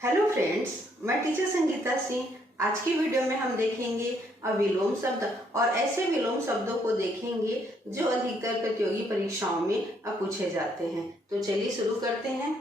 Hello friends, मैं teacher Sangeeta Singh. आज की वीडियो में हम देखेंगे विलोम शब्द और ऐसे विलोम शब्दों को देखेंगे जो अधिकतर प्रतियोगी परीक्षाओं में पूछे जाते हैं। तो चलिए शुरू करते हैं।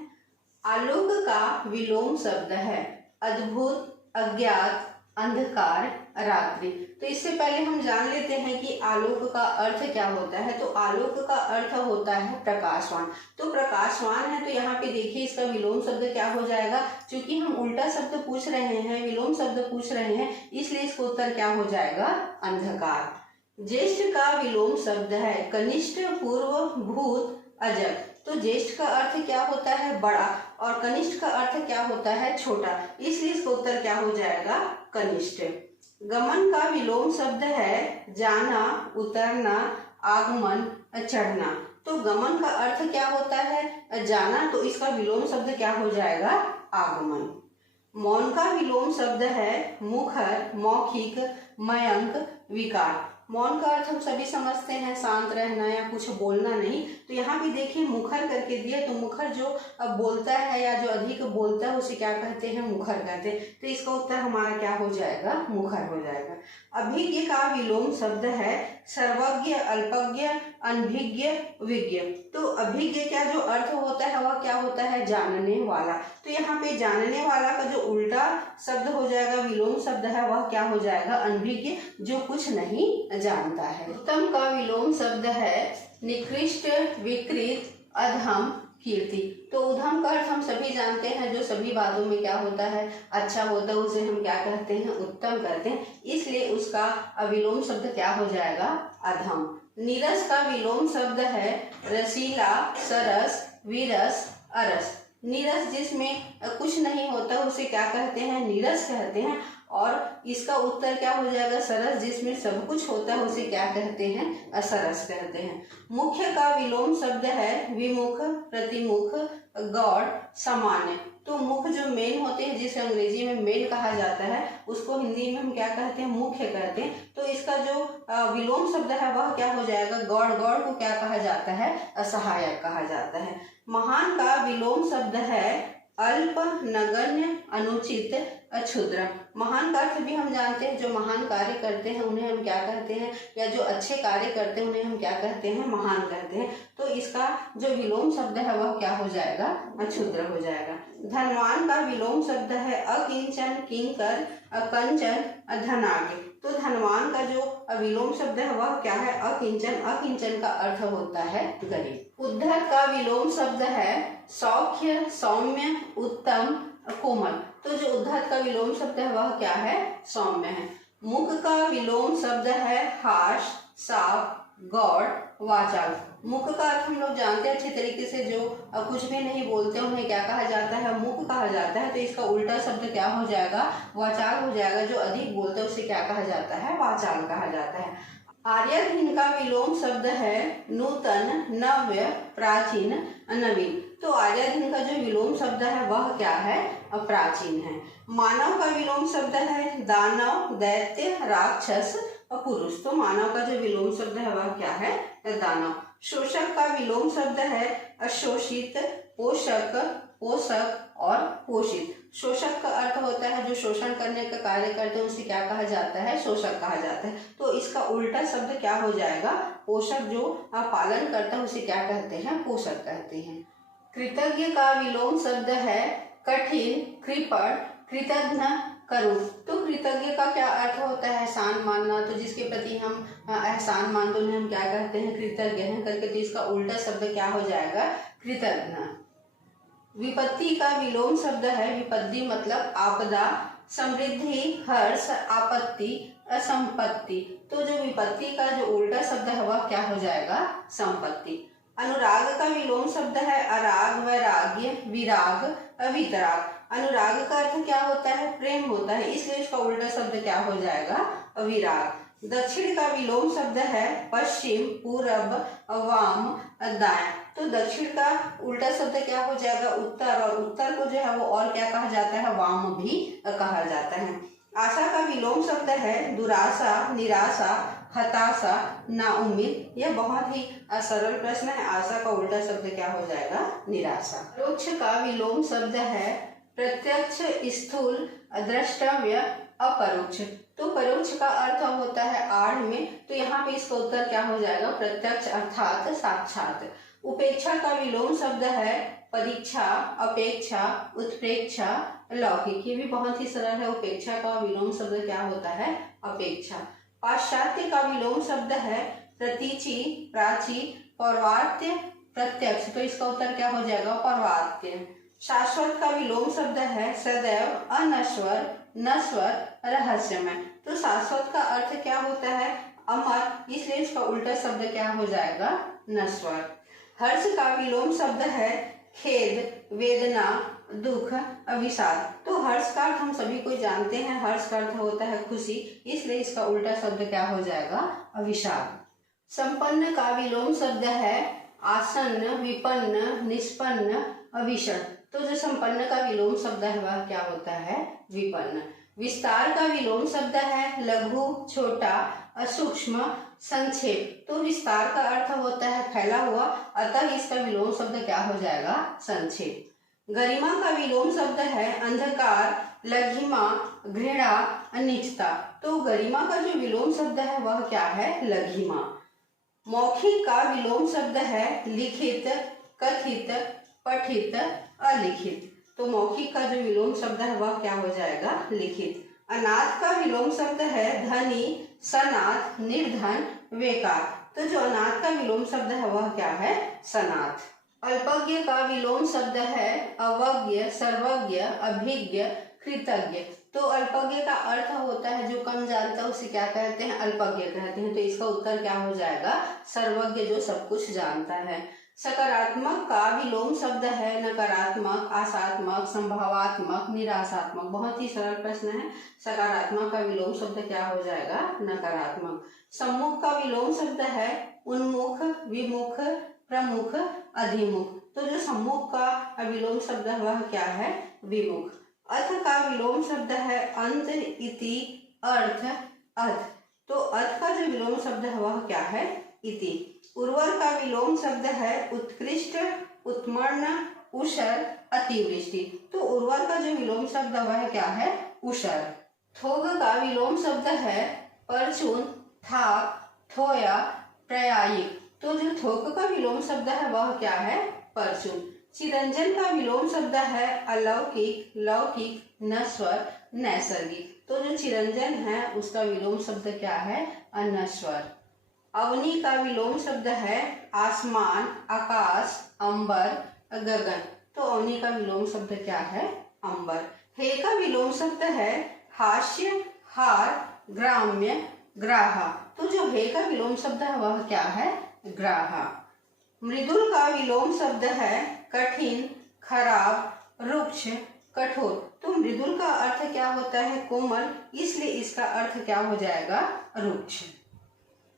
आलोक का विलोम शब्द है अद्भुत, अज्ञात, अंधकार, रात्रि। तो इससे पहले हम जान लेते हैं कि आलोक का अर्थ क्या होता है। तो आलोक का अर्थ होता है प्रकाशवान। तो प्रकाशवान है तो यहाँ पे देखिए इसका विलोम शब्द क्या हो जाएगा। क्योंकि हम उल्टा शब्द पूछ रहे हैं, विलोम शब्द पूछ रहे हैं, इसलिए इसका उत्तर क्या हो जाएगा, अंधकार। ज्येष्ठ का विलोम शब्द है कनिष्ठ, पूर्व, भूत, अजग। तो ज्येष्ठ का अर्थ क्या होता है, बड़ा, और कनिष्ठ का अर्थ क्या होता है, छोटा, इसलिए इसका उत्तर क्या हो जाएगा, कनिष्ठ। गमन का विलोम शब्द है जाना, उतरना, आगमन, चढ़ना। तो गमन का अर्थ क्या होता है, जाना, तो इसका विलोम शब्द क्या हो जाएगा, आगमन। मौन का विलोम शब्द है मुखर, मौखिक, मयंक, विकार। मौन का अर्थ हम सभी समझते हैं शांत रहना या कुछ बोलना नहीं। तो यहाँ पे देखिए मुखर करके दिया, तो मुखर जो बोलता है या जो अधिक बोलता है उसे क्या कहते हैं, मुखर कहते हैं। तो इसका उत्तर हमारा क्या हो जाएगा, मुखर हो जाएगा। अभिज्ञ का विलोम शब्द है सर्वज्ञ, अल्पज्ञ, अनभिज्ञ, विज्ञ। तो अभिज्ञ का जो अर्थ होता है वह क्या होता है, जानने वाला। तो यहाँ पे जानने वाला का जो उल्टा शब्द हो जाएगा, विलोम शब्द है, वह क्या हो जाएगा, अनभिज्ञ, जो कुछ नहीं जानता है। उत्तम का विलोम शब्द है निकृष्ट, विकृत, अधम, कीर्ति। तो उधम का अर्थ हम सभी जानते हैं, जो सभी बातों में क्या होता है, अच्छा होता है, उसे हम क्या कहते हैं, उत्तम कहते हैं। इसलिए उसका विलोम शब्द क्या हो जाएगा, अधम। नीरस का विलोम शब्द है रसीला, सरस, विरस, अरस। नीरस जिसमें कुछ नहीं होता उसे क्या कहते हैं, नीरस कहते हैं। और इसका उत्तर क्या हो जाएगा, सरस जिसमें सब कुछ होता है उसे क्या कहते हैं, असरस कहते हैं। मुख्य का विलोम शब्द है विमुख, प्रतिमुख, गौड़, सामान्य। तो मुख्य जो मेन होते हैं, जिसे अंग्रेजी में मेन कहा जाता है, उसको हिंदी में हम क्या कहते हैं, मुख्य कहते हैं। तो इसका जो विलोम शब्द है वह क्या हो जाएगा, गौड़। गौड़ को क्या कहा जाता है, असहायक कहा जाता है। महान का विलोम शब्द है अल्प, नगण्य, अनुचित, क्षुद्र। महान का अर्थ भी हम जानते हैं, जो महान कार्य करते हैं उन्हें हम क्या कहते हैं, या जो अच्छे कार्य करते हैं उन्हें हम क्या कहते हैं, महान कहते हैं। तो इसका जो विलोम शब्द है वह क्या हो जाएगा, क्षुद्र हो जाएगा। धनवान का विलोम शब्द है अकिंचन, किंकर, कंचन, धनाढ्य। तो धनवान का जो विलोम शब्द है वह क्या है, अकिंचन। अकिंचन का अर्थ होता है गरीब। उद्धत का विलोम शब्द है सौख्य, सौम्य, उत्तम, कोमल। तो जो उद्धत का विलोम शब्द है वह क्या है, सौम्य है। मुख का विलोम शब्द है हास, साफ, गौड़, वाचाल। मुख का अर्थ हम लोग जानते हैं अच्छी तरीके से, जो कुछ भी नहीं बोलते उन्हें क्या कहा जाता है, मुख कहा जाता है। तो इसका उल्टा शब्द क्या हो जाएगा, वाचाल हो जाएगा। जो अधिक बोलते हैं उसे क्या कहा जाता है, वाचाल कहा जाता है। आर्यधीन का विलोम शब्द है नूतन, नव्य, प्राचीन, नवीन। तो आर्यधीन का जो विलोम शब्द है वह क्या है, प्राचीन है। मानव का विलोम शब्द है दानव, दैत्य, राक्षस, पुरुष। तो मानव का जो विलोम शब्द है वह क्या है, दानव। शोषक का विलोम शब्द है अशोषित, पोषक, पोषक और पोषित। शोषक का अर्थ होता है जो शोषण करने का कार्य करते हैं उसे क्या कहा जाता है, शोषक कहा जाता है। तो इसका उल्टा शब्द क्या हो जाएगा, पोषक। जो पालन करता है उसे क्या कहते हैं, पोषक कहते हैं। कृतज्ञ का विलोम शब्द है कठिन, कृपण, कृतघ्न, करुण। तो कृतज्ञ का क्या अर्थ होता है, एहसान मानना। तो जिसके प्रति हम एहसान मानते उन्हें हम क्या कहते हैं, कृतज्ञ हैं करके। तो इसका उल्टा शब्द क्या हो जाएगा, कृतघ्न। विपत्ति का विलोम शब्द है विपत्ति मतलब आपदा, समृद्धि, हर्ष, आपत्ति, असंपत्ति। तो जो विपत्ति का जो उल्टा शब्द है वह क्या हो जाएगा, संपत्ति। अनुराग का विलोम शब्द है अराग, वैराग्य, विराग, वितराग। अनुराग का अर्थ क्या होता है, प्रेम होता है, इसलिए इसका उल्टा शब्द क्या हो जाएगा, विराग। दक्षिण का विलोम शब्द है पश्चिम, पूरब, वाम, दाएं। तो दक्षिण का उल्टा शब्द क्या हो जाएगा, उत्तर। और उत्तर को जो है वो और क्या कहा जाता है, वाम भी कहा जाता है। आशा का विलोम शब्द है दुराशा, निराशा, हताशा, नाउम्मीद। यह बहुत ही सरल प्रश्न है। आशा का उल्टा शब्द क्या हो जाएगा, निराशा। परोक्ष का विलोम शब्द है प्रत्यक्ष, स्थूल, द्रष्टव्य, अपरोक्ष। तो परोक्ष का अर्थ होता है आड़ में, तो यहाँ पे इसका उत्तर क्या हो जाएगा? प्रत्यक्ष अर्थात साक्षात। उपेक्षा का विलोम शब्द है परीक्षा, अपेक्षा, उत्प्रेक्षा, लौकिक। ये भी बहुत ही सरल है। उपेक्षा का विलोम शब्द क्या होता है? अपेक्षा। पाश्चात्य का विलोम शब्द है प्रतीचि, प्राची, पौर्वात्य, प्रत्यक्ष। तो इसका उत्तर क्या हो जाएगा? पौर्वात्य। शाश्वत का विलोम शब्द है सदैव, अनश्वर, नश्वर, रहस्यमय। तो शाश्वत का अर्थ क्या होता है? अमर, इसलिए इसका उल्टा शब्द क्या हो जाएगा? नश्वर। हर्ष का विलोम शब्द है खेद, वेदना, दुख, अविषाद। तो हर्ष का अर्थ हम सभी को जानते हैं, हर्ष का अर्थ होता है खुशी, इसलिए इसका उल्टा शब्द क्या हो जाएगा? अविषाद। संपन्न का विलोम शब्द है आसन्न, विपन्न, निष्पन्न, अविषण। तो जो संपन्न का विलोम शब्द है वह क्या होता है? विपन्न। विस्तार का विलोम शब्द है लघु, छोटा, सूक्ष्म, संक्षेप। तो विस्तार का अर्थ होता है फैला हुआ, अतः इसका विलोम शब्द क्या हो जाएगा? संक्षेप। गरिमा का विलोम शब्द है अंधकार, लघिमा, घृणा, अनिच्छता। तो गरिमा का जो विलोम शब्द है वह क्या है? लघिमा। मौखिक का विलोम शब्द है लिखित, कथित, पठित, अलिखित। तो मौखिक का जो विलोम शब्द है वह क्या हो जाएगा? लिखित। अनाथ का विलोम शब्द है धनी, सनाथ, निर्धन, बेकार। तो जो अनाथ का विलोम शब्द है वह क्या है? सनाथ। अल्पज्ञ का विलोम शब्द है अवज्ञ, सर्वज्ञ, अभिज्ञ, कृतज्ञ। तो अल्पज्ञ का अर्थ होता है जो कम जानता है उसे क्या कहते हैं? अल्पज्ञ कहते हैं। तो इसका उत्तर क्या हो जाएगा? सर्वज्ञ, जो सब कुछ जानता है। सकारात्मक का विलोम शब्द है नकारात्मक, आशात्मक, संभावात्मक, निराशात्मक। बहुत ही सरल प्रश्न है। सकारात्मक का विलोम शब्द क्या हो जाएगा? नकारात्मक। सम्मुख का विलोम शब्द है उन्मुख, विमुख, प्रमुख, अधिमुख। तो जो सम्मुख का विलोम शब्द है वह क्या है? विमुख। अथ का विलोम शब्द है अंत, इति, अर्थ, अथ। तो अथ का जो विलोम शब्द है वह क्या है? इति। उर्वर का विलोम शब्द है उत्कृष्ट, उत्मर्ण, उषर, अतिवृष्टि। तो उर्वर का जो विलोम शब्द है वह क्या है? उषर। थोग का विलोम शब्द है परचून, थाक, थोया, प्रायिक। तो जो थोक का विलोम शब्द है वह क्या है? परचून। चिरंजन का विलोम शब्द है अलौकिक, लौकिक, नश्वर, नैसर्गिक। तो जो चिरंजन है उसका विलोम शब्द क्या है? अनश्वर। अवनी का विलोम शब्द है आसमान, आकाश, अंबर, गगन। तो अवनी का विलोम शब्द क्या है? अंबर। हे का विलोम शब्द है हास्य, हार, ग्राम्य, ग्राहा। तो जो हे का विलोम शब्द है वह क्या है? ग्राहा। मृदुल का विलोम शब्द है कठिन, खराब, रुक्ष, कठोर। तो मृदुल का अर्थ क्या होता है? कोमल, इसलिए इसका अर्थ क्या हो जाएगा? रुक्ष।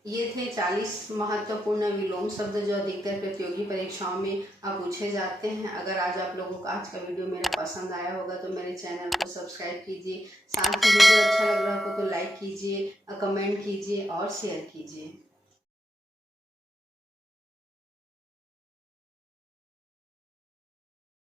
ये थे 40 महत्वपूर्ण विलोम शब्द जो अधिकतर प्रतियोगी परीक्षाओं में पूछे जाते हैं। अगर आज आप लोगों को आज का वीडियो मेरा पसंद आया होगा तो मेरे चैनल को सब्सक्राइब कीजिए। साथ ही वीडियो अच्छा लग रहा हो तो लाइक कीजिए, कमेंट कीजिए और शेयर कीजिए।